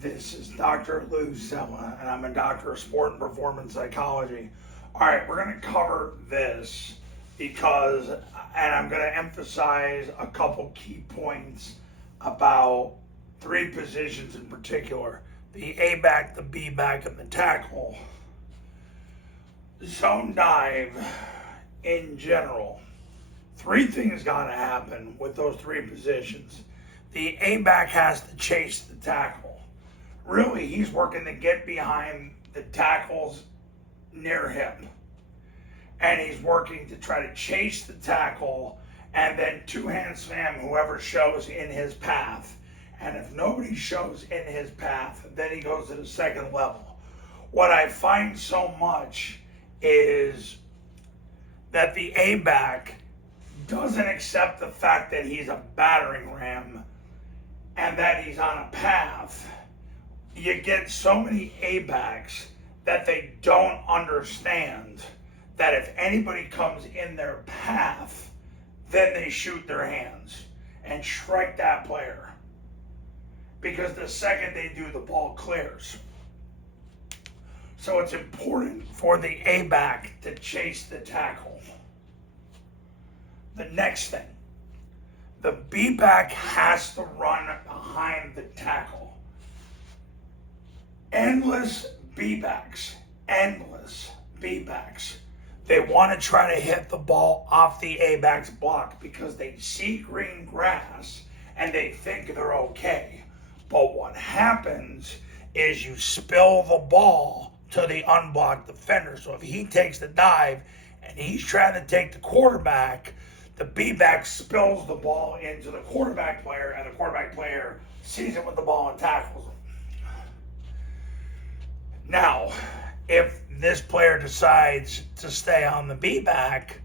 This is Dr. Lou Sella, and I'm a doctor of sport and performance psychology. All right, we're going to cover this because, and I'm going to emphasize a couple key points about three positions in particular: the A back, the B back, and the tackle. Zone dive in general. Three things got to happen with those three positions. The A back has to chase the tackle. Really, he's working to get behind the tackles near him. And he's working to try to chase the tackle and then two-hand slam whoever shows in his path. And if nobody shows in his path, then he goes to the second level. What I find so much is that the A-back doesn't accept the fact that he's a battering ram and that he's on a path. You get so many A-backs that they don't understand that if anybody comes in their path, then they shoot their hands and strike that player. Because the second they do, the ball clears. So it's important for the A-back to chase the tackle. The next thing, the B-back has to run behind the tackle. Endless B-backs. They want to try to hit the ball off the A-back's block because they see green grass and they think they're okay. But what happens is you spill the ball to the unblocked defender. So if he takes the dive and he's trying to take the quarterback, the B-back spills the ball into the quarterback player, and the quarterback player sees it with the ball and tackles him. Now, if this player decides to stay on the B-back,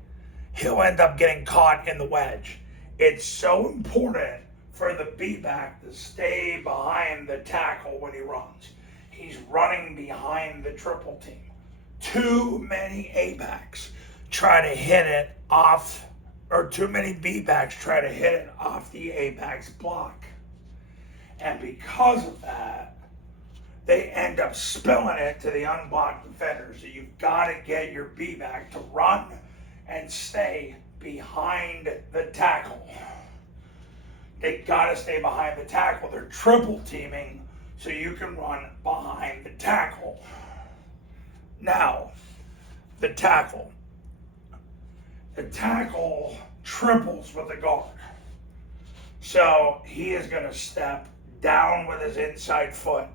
he'll end up getting caught in the wedge. It's so important for the B-back to stay behind the tackle when he runs. He's running behind the triple team. Too many A-backs try to hit it off, or too many B-backs try to hit it off the A-back's block. And because of that, they end up spilling it to the unblocked defender. So you've got to get your B-back to run and stay behind the tackle. They got to stay behind the tackle. They're triple teaming, so you can run behind the tackle. Now, the tackle. The tackle triples with the guard. So he is going to step down with his inside foot.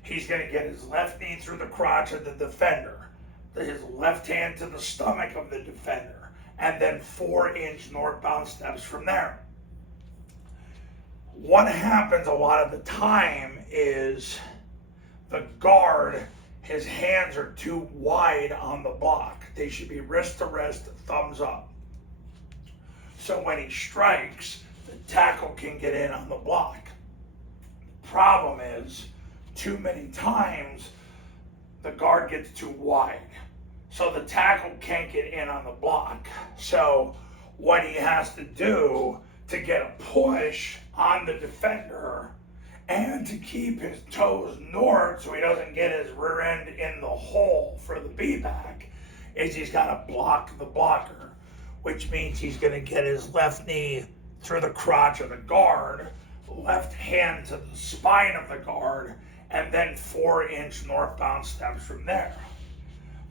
He's going to get his left knee through the crotch of the defender, his left hand to the stomach of the defender, and then 4-inch northbound steps from there. What happens a lot of the time is the guard, his hands are too wide on the block. They should be wrist to wrist, thumbs up. So when he strikes, the tackle can get in on the block. The problem is, too many times, the guard gets too wide. So the tackle can't get in on the block. So what he has to do to get a push on the defender and to keep his toes north so he doesn't get his rear end in the hole for the B-back is he's got to block the blocker, which means he's going to get his left knee through the crotch of the guard, left hand to the spine of the guard, and then 4-inch northbound steps from there.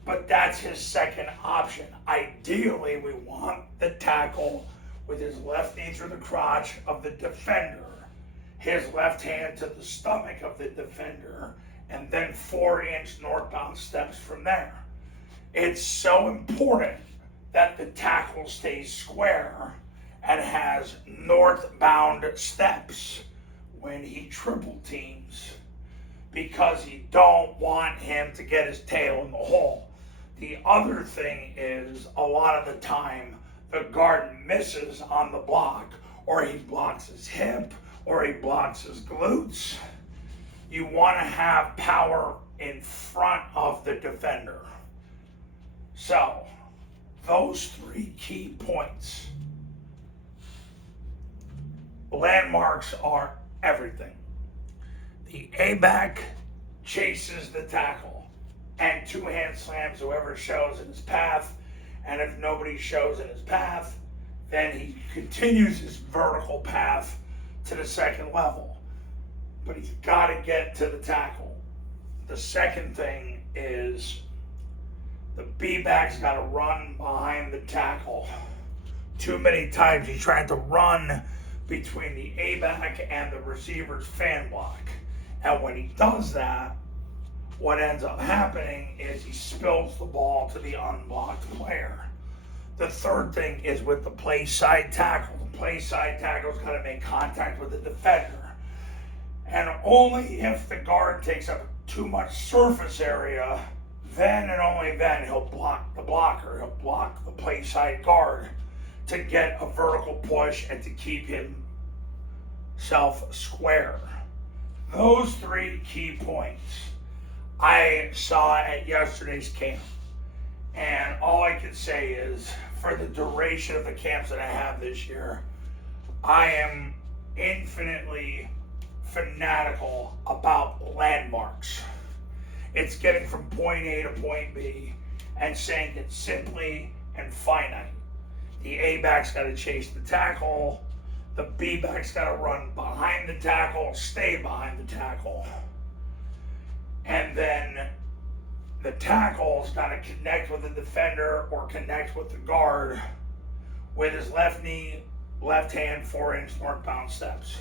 But that's his second option. Ideally, we want the tackle with his left knee through the crotch of the defender, his left hand to the stomach of the defender, and then 4-inch northbound steps from there. It's so important that the tackle stays square and has northbound steps when he triple teams, because you don't want him to get his tail in the hole. The other thing is, a lot of the time, the guard misses on the block, or he blocks his hip, or he blocks his glutes. You want to have power in front of the defender. So, those three key points. Landmarks are everything. The A-back chases the tackle and two-hand slams whoever shows in his path. And if nobody shows in his path, then he continues his vertical path to the second level. But he's got to get to the tackle. The second thing is the B-back's got to run behind the tackle. Too many times he's trying to run between the A-back and the receiver's fan block. And when he does that, what ends up happening is he spills the ball to the unblocked player. The third thing is with the play side tackle. The play side tackle's got to make contact with the defender. And only if the guard takes up too much surface area, then and only then he'll block the blocker. He'll block the play side guard to get a vertical push and to keep himself square. Those three key points I saw at yesterday's camp. And all I can say is, for the duration of the camps that I have this year, I am infinitely fanatical about landmarks. It's getting from point A to point B and saying it simply and finite. The A-back's got to chase the tackle. The B-back's got to run behind the tackle, stay behind the tackle. And then the tackle's got to connect with the defender or connect with the guard with his left knee, left hand, 4-inch northbound steps.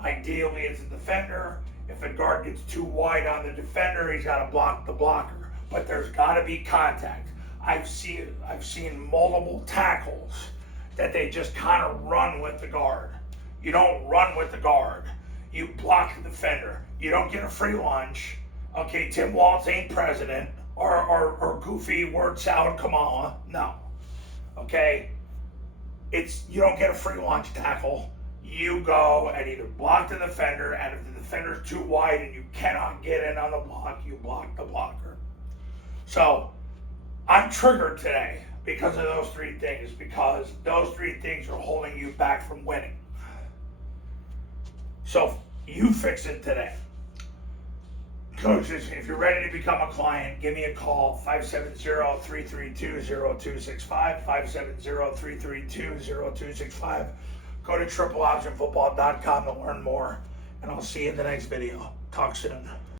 Ideally, it's a defender. If the guard gets too wide on the defender, he's got to block the blocker. But there's got to be contact. I've seen multiple tackles that they just kind of run with the guard. You don't run with the guard. You block the defender. You don't get a free lunch. Okay, Tim Waltz ain't president, or goofy word salad Kamala. No. Okay? You don't get a free lunch tackle. You go and either block the defender, and if the defender's too wide and you cannot get in on the block, you block the blocker. So, I'm triggered today because of those three things, because those three things are holding you back from winning. So, you fix it today. Coaches, if you're ready to become a client, give me a call, 570-332-0265, 570-332-0265. Go to tripleoptionfootball.com to learn more, and I'll see you in the next video. Talk soon.